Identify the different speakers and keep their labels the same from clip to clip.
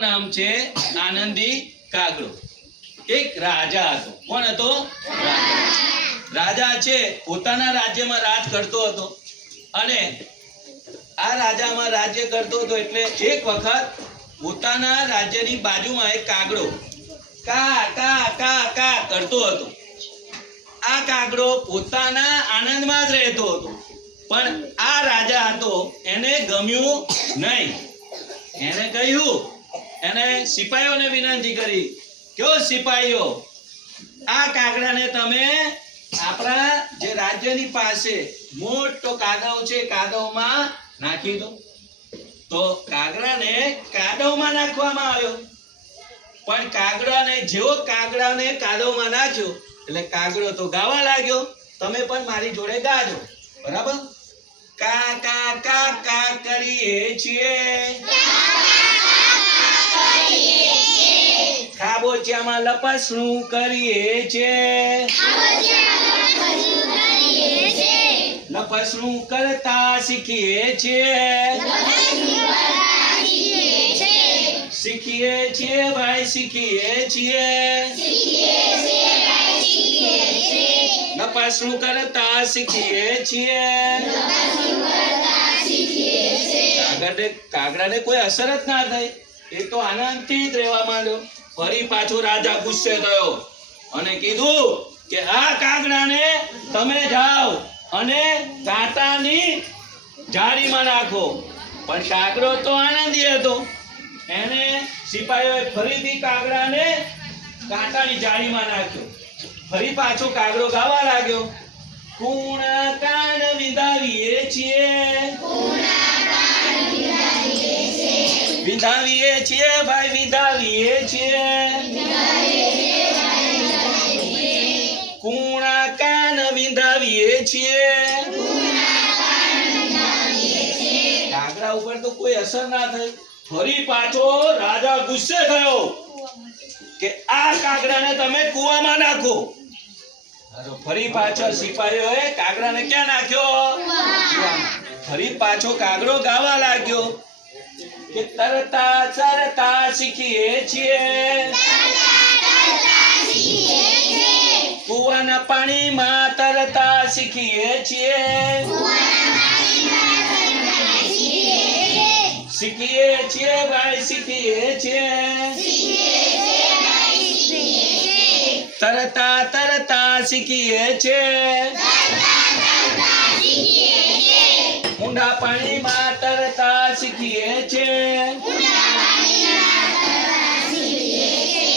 Speaker 1: નામ છે આનંદી કાગડો. એક રાજા હતો. કોણ હતો? રાજા છે. પોતાના રાજ્યમાં રાજ કરતો હતો. અને આ રાજામાં રાજ્ય કરતો હતો એટલે એક વખત પોતાના રાજ્યની બાજુમાં એક કાગડો કા કા કા કા કરતો હતો. આ કાગડો પોતાના આનંદમાં જ રહેતો હતો. પણ આ રાજા હતો. એને ગમ્યું નહીં. એને કહ્યું એને સિપાહીઓને વિનંતી કરી. કયો સિપાહીઓ આ કાગડાને તમે આપણા જે રાજ્યની પાસે મોટો કાદવ છે કાદવમાં નાખી દો. તો કાગડાને કાદવમાં નાખવામાં આવ્યો. પણ કાગડાને, જેવો કાગડાને કાદવમાં નાખ્યો, એટલે કાગડો તો ગાવા લાગ્યો. તમે પણ મારી જોડે ગાજો. બરાબર? કા કા કા કા કરીએ છીએ? ખાબોચિયામાં લપસણું કરીએ છે. લપસણું કરતા શીખીએ છીએ શીખીએ છીએ ભાઈ, શીખીએ છીએ. લપસણું કરતા શીખીએ છીએ. કાગડને કોઈ અસર જ ના થઈ. એ તો આનંદથી જ રહેવા માંડ્યો. ફરી પાછો રાજા ગુસ્સે થયો અને કીધું કે આ કાગડાને તમે જાઓ અને કાંટાની જાળીમાં નાખો. પણ કાગડો તો આનંદી હતો. એને સિપાહીઓએ ફરીથી કાગડાને કાંટાની જાળીમાં નાખ્યો. ફરી પાછો કાગડો ગાવા લાગ્યો. કુણા કાન વિધાવીએ છીએ. વિંધાવીએ છીએ ભાઈ, વિંધાવીએ છીએ. કુણા કાન વિંધાવીએ છીએ. કાગડા ઉપર તો કોઈ અસર ના થઈ ફરી પાછો રાજા ગુસ્સે થયો કે આ કાગડાને તમે કૂવામાં નાખો. ફરી પાછો સિપાહીઓએ કાગડાને ક્યાં નાખ્યો? ફરી પાછો કાગડો ગાવા લાગ્યો. કે તરતા ચરતા શીખીએ છીએ. કૂવાના પાણીમાં તરતા શીખીએ છીએ. શીખીએ છીએ ભાઈ, શીખીએ છીએ. તરતા તરતા શીખીએ છીએ. ઊંડા પાણીમાં તરતા શીખીએ છે.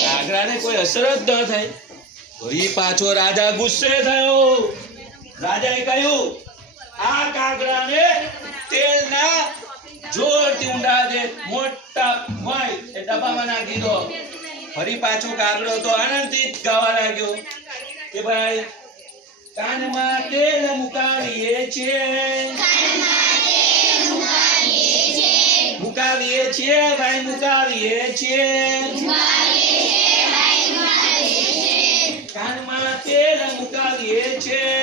Speaker 1: કાગડાને કોઈ અસર જ ન થઈ ફરી પાછો રાજા ગુસ્સે થયો. રાજાએ કહ્યું, આ કાગડાને તેલના જોરથી ઊંડા દે, મોટા હોય એ ડબ્બામાં નાખી દો ફરી પાછો કાગડો તો આનંદથી ગાવા લાગ્યો કે ભાઈ, કાનમાં તેલ મુકાવીએ છીએ. મુકાવીએ છીએ, ભાઈ મુકાવીએ છીએ. કાનમાં તેલ મુકાવીએ છીએ.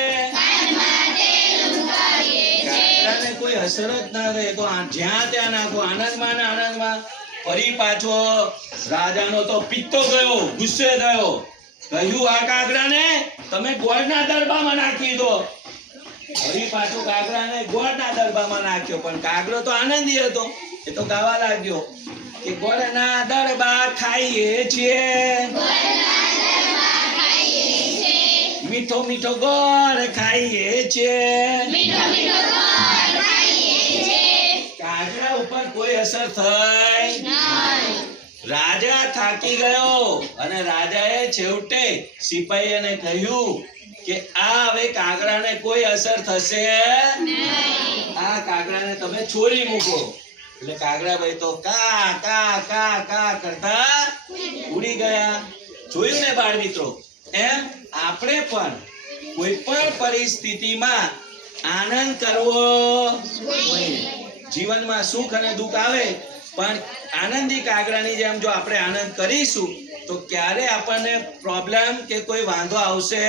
Speaker 1: કોઈ અસર જ ના રહે, તો જ્યાં ત્યાં નાખો, આનંદમાં ને આનંદમાં. ફરી પાછો રાજાનો તો પિત્તો ગયો, ગુસ્સે થયો. કહ્યું, આ કાગડાને તમે ગોળના દરબામાં નાખી દો. ફરી પાછો કાગડાને ગોળના દરબામાં નાખ્યો, પણ કાગડો તો આનંદી હતો. એ તો ગાવા લાગ્યો કે ગોળના દરબા ખાઈએ છીએ. મીઠો મીઠો ગોળ ખાઈએ છીએ. કાગડા ઉપર કોઈ અસર થઈ રાજા થાકી ગયો અને રાજાએ છેવટે સિપાહીને કહ્યું કે આ હવે કાગડાને કોઈ અસર થશે? આ કાગડાને તમે છોડી મૂકો. એટલે કાગડા ભાઈ તો કા કા કા કા કરતા ઉડી ગયા. જોયું ને બાળ મિત્રો? એમ આપણે પણ કોઈ પણ પરિસ્થિતિમાં આનંદ કરવો જીવનમાં સુખ અને દુઃખ આવે, પણ આનંદી કાગડાની જેમ જો આપણે આનંદ કરીશું, તો ક્યારે આપણને પ્રોબ્લેમ કે કોઈ વાંધો આવશે?